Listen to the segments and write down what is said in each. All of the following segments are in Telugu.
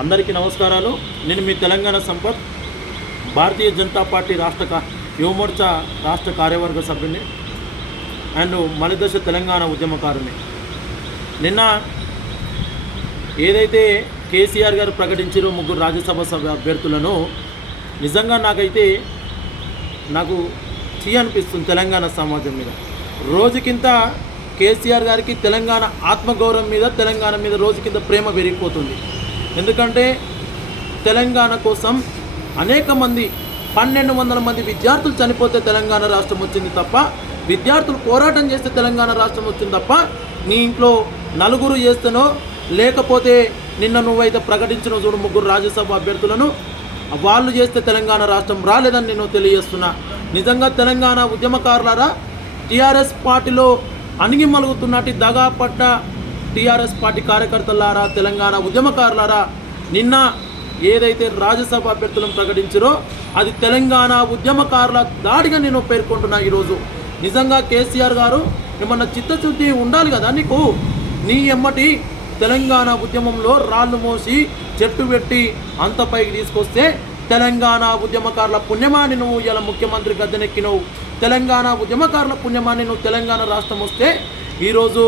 అందరికీ నమస్కారాలు. నేను మీ తెలంగాణ సంపత్ భారతీయ జనతా పార్టీ రాష్ట్ర యువమోర్చా రాష్ట్ర కార్యవర్గ సభ్యుని అండ్ మలిదశ తెలంగాణ ఉద్యమకారుని. నిన్న ఏదైతే కేసీఆర్ గారు ప్రకటించారో ముగ్గురు రాజ్యసభ సభ అభ్యర్థులను నిజంగా నాకైతే నాకు చీ అనిపిస్తుంది తెలంగాణ సమాజం మీద. రోజుకింత కేసీఆర్ గారికి తెలంగాణ ఆత్మగౌరవం మీద తెలంగాణ మీద రోజు కింద ప్రేమ పెరిగిపోతుంది. ఎందుకంటే తెలంగాణ కోసం అనేక మంది పన్నెండు వందల మంది విద్యార్థులు చనిపోతే తెలంగాణ రాష్ట్రం వచ్చింది తప్ప విద్యార్థులు పోరాటం చేస్తే తెలంగాణ రాష్ట్రం వచ్చింది తప్ప నీ ఇంట్లో నలుగురు చేస్తేనో లేకపోతే నిన్న నువ్వైతే ప్రకటించిన చూడు ముగ్గురు రాజ్యసభ అభ్యర్థులను వాళ్ళు చేస్తే తెలంగాణ రాష్ట్రం రాలేదని నేను తెలియజేస్తున్నా. నిజంగా తెలంగాణ ఉద్యమకారులారా టీఆర్ఎస్ పార్టీలో అణిగి మలుగుతున్నట్టు దగా టీఆర్ఎస్ పార్టీ కార్యకర్తలారా తెలంగాణ ఉద్యమకారులారా నిన్న ఏదైతే రాజ్యసభ అభ్యర్థులను ప్రకటించారో అది తెలంగాణ ఉద్యమకారుల దాడిగా నేను పేర్కొంటున్నా ఈరోజు. నిజంగా కేసీఆర్ గారు ఏమన్నా చిత్తశుద్ధి ఉండాలి కదా నీకు? నీ ఎమ్మటి తెలంగాణ ఉద్యమంలో రాళ్ళు మోసి చెట్టు పెట్టి అంత పైకి తీసుకొస్తే తెలంగాణ ఉద్యమకారుల పుణ్యమాని నువ్వు ఇలా ముఖ్యమంత్రి గద్దెనెక్కినవు. తెలంగాణ ఉద్యమకారుల పుణ్యమాని నువ్వు తెలంగాణ రాష్ట్రం వస్తే ఈరోజు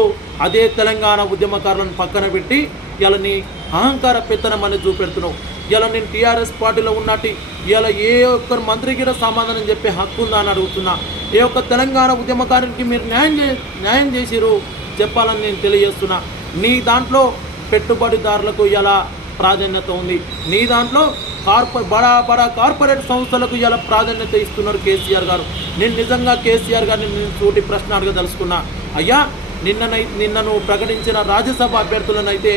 అదే తెలంగాణ ఉద్యమకారులను పక్కన పెట్టి ఇలా నీ అహంకార పెత్తనం అనేది చూపెడుతున్నావు ఇలా నేను టీఆర్ఎస్ పార్టీలో ఉన్నట్టు ఇలా ఏ ఒక్కరు మంత్రికి కూడా సమాధానం చెప్పే హక్కు ఉందా అని అడుగుతున్నా. ఏ ఒక్క తెలంగాణ ఉద్యమకారునికి మీరు న్యాయం చే న్యాయం చేసిరు చెప్పాలని నేను తెలియజేస్తున్నా. నీ దాంట్లో పెట్టుబడిదారులకు ఎలా ప్రాధాన్యత ఉంది. నీ దాంట్లో కార్పొ బడా బడా కార్పొరేట్ సంస్థలకు ఇలా ప్రాధాన్యత ఇస్తున్నారు కేసీఆర్ గారు. నేను నిజంగా కేసీఆర్ గారిని నేను చోటి ప్రశ్న అడగదలుచుకున్నా అయ్యా నిన్ననై నిన్నను ప్రకటించిన రాజ్యసభ అభ్యర్థులనైతే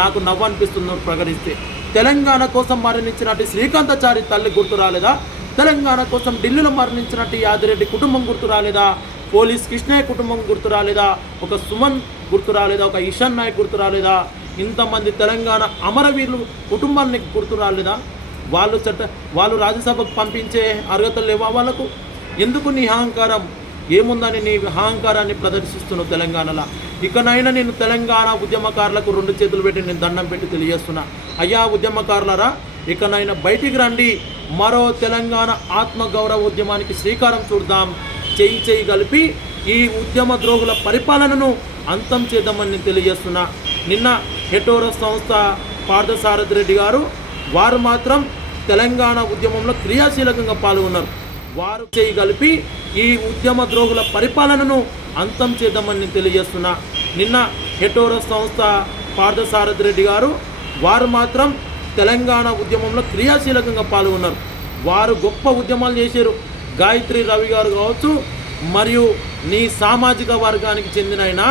నాకు నవ్వు అనిపిస్తుంది ప్రకటిస్తే. తెలంగాణ కోసం మరణించినట్టు శ్రీకాంతాచారి తల్లి గుర్తు రాలేదా? తెలంగాణ కోసం ఢిల్లీలో మరణించినట్టు యాదిరెడ్డి కుటుంబం గుర్తు రాలేదా? పోలీస్ కృష్ణయ్య కుటుంబం గుర్తు రాలేదా? ఒక సుమన్ గుర్తు రాలేదా? ఒక ఇషాన్ నాయక్ గుర్తు రాలేదా? ఇంతమంది తెలంగాణ అమరవీరులు కుటుంబాన్ని గుర్తు రాలేదా? వాళ్ళు చట్ట వాళ్ళు రాజ్యసభకు పంపించే అర్హతలు లేవా వాళ్ళకు? ఎందుకు నీ అహంకారం? ఏముందని నీ అహంకారాన్ని ప్రదర్శిస్తున్నావు తెలంగాణలో? ఇకనైనా నేను తెలంగాణ ఉద్యమకారులకు రెండు చేతులు పెట్టి నేను దండం పెట్టి తెలియజేస్తున్నా. అయ్యా ఉద్యమకారులరా ఇకనైనా బయటికి రండి. మరో తెలంగాణ ఆత్మగౌరవ ఉద్యమానికి శ్రీకారం చూద్దాం. చేయి చేయి కలిపి ఈ ఉద్యమ ద్రోహుల పరిపాలనను అంతం చేద్దామని నేను తెలియజేస్తున్నా. నిన్న హెటోరో సంస్థ పార్థసారథి రెడ్డి గారు వారు మాత్రం తెలంగాణ ఉద్యమంలో క్రియాశీలకంగా పాల్గొన్నారు. వారు చేయి కలిపి ఈ ఉద్యమ ద్రోహుల పరిపాలనను అంతం చేద్దామని తెలియజేస్తున్నా. నిన్న హెటోరో సంస్థ పార్థసారథి రెడ్డి గారు వారు మాత్రం తెలంగాణ ఉద్యమంలో క్రియాశీలకంగా పాల్గొన్నారు. వారు గొప్ప ఉద్యమాలు చేశారు. గాయత్రి రవి గారు కావచ్చు మరియు నీ సామాజిక వర్గానికి చెందిన ఆయన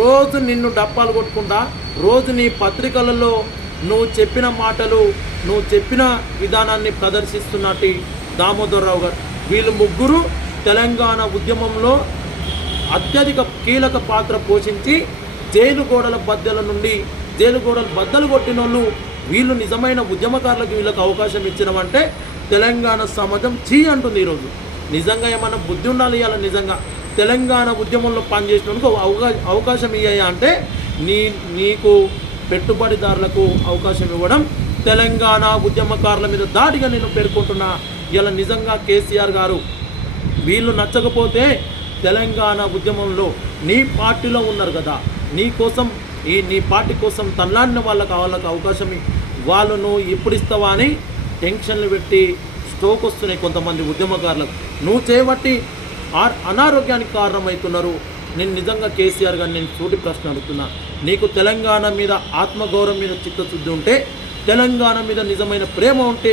రోజు నిన్ను డప్పాలు కొట్టుకుంటా రోజు నీ పత్రికలలో నువ్వు చెప్పిన మాటలు నువ్వు చెప్పిన విధానాన్ని ప్రదర్శిస్తున్నట్టు దామోదరరావు గారు. వీళ్ళు ముగ్గురు తెలంగాణ ఉద్యమంలో అత్యధిక కీలక పాత్ర పోషించి జైలు గోడల బద్దల నుండి జైలు గోడలు బద్దలు కొట్టిన వాళ్ళు వీళ్ళు నిజమైన ఉద్యమకారులకు వీళ్ళకి అవకాశం ఇచ్చినవంటే తెలంగాణ సమాజం చీ అంటుంది ఈరోజు. నిజంగా ఏమన్నా బుద్ధి ఉండాలి ఇవాళ నిజంగా? తెలంగాణ ఉద్యమంలో పనిచేసినందుకు అవకా అవకాశం ఇయ్యాయా అంటే నీ నీకు పెట్టుబడిదారులకు అవకాశం ఇవ్వడం తెలంగాణ ఉద్యమకారుల మీద దాడిగా నేను పేర్కొంటున్నా. ఇలా నిజంగా కేసీఆర్ గారు వీళ్ళు నచ్చకపోతే తెలంగాణ ఉద్యమంలో నీ పార్టీలో ఉన్నారు కదా. నీ కోసం ఈ నీ పార్టీ కోసం తల్లాడిన వాళ్ళకి వాళ్ళకి అవకాశం వాళ్ళను వాళ్ళు నువ్వు ఎప్పుడు ఇస్తావా అని టెన్షన్లు పెట్టి స్ట్రోక్ వస్తున్నాయి కొంతమంది ఉద్యమకారులకు. నువ్వు చేయబట్టి అనారోగ్యానికి కారణమవుతున్నారు. నేను నిజంగా కేసీఆర్ గారిని నేను సూటి ప్రశ్న అడుగుతున్నా. నీకు తెలంగాణ మీద ఆత్మగౌరవం మీద చిత్తశుద్ధి ఉంటే తెలంగాణ మీద నిజమైన ప్రేమ ఉంటే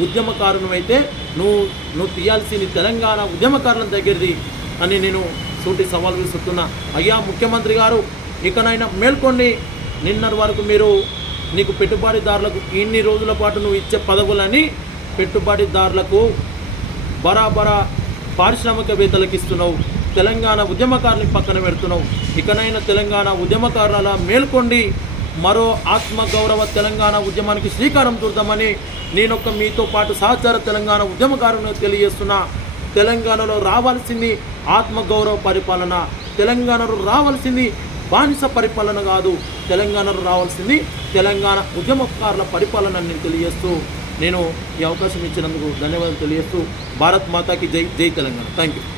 ఉద్యమకారునమైతే నువ్వు నువ్వు తీయాల్సింది తెలంగాణ ఉద్యమకారుల దగ్గరది అని నేను సూటి సవాల్ విసురుతున్నా. అయ్యా ముఖ్యమంత్రి గారు ఇకనైనా మేల్కొండి. నిన్నటి వరకు మీరు నీకు పెట్టుబడిదారులకు ఇన్ని రోజుల పాటు నువ్వు ఇచ్చే పదవులని పెట్టుబడిదారులకు బరాబరా పారిశ్రామికవేత్తలకు ఇస్తున్నావు. తెలంగాణ ఉద్యమకారుని పక్కన పెడుతున్నావు. ఇకనైనా తెలంగాణ ఉద్యమకారుల మేల్కొండి. మరో ఆత్మగౌరవ తెలంగాణ ఉద్యమానికి శ్రీకారం చూద్దామని నేనొక్క మీతో పాటు సహచార తెలంగాణ ఉద్యమకారులను తెలియజేస్తున్నా. తెలంగాణలో రావాల్సింది ఆత్మగౌరవ పరిపాలన. తెలంగాణలో రావాల్సింది బానిస పరిపాలన కాదు. తెలంగాణలో రావాల్సింది తెలంగాణ ఉద్యమకారుల పరిపాలన నేను తెలియజేస్తూ నేను ఈ అవకాశం ఇచ్చినందుకు ధన్యవాదాలు తెలియజేస్తూ. భారత్ మాతాకి జై జై తెలంగాణ. Thank you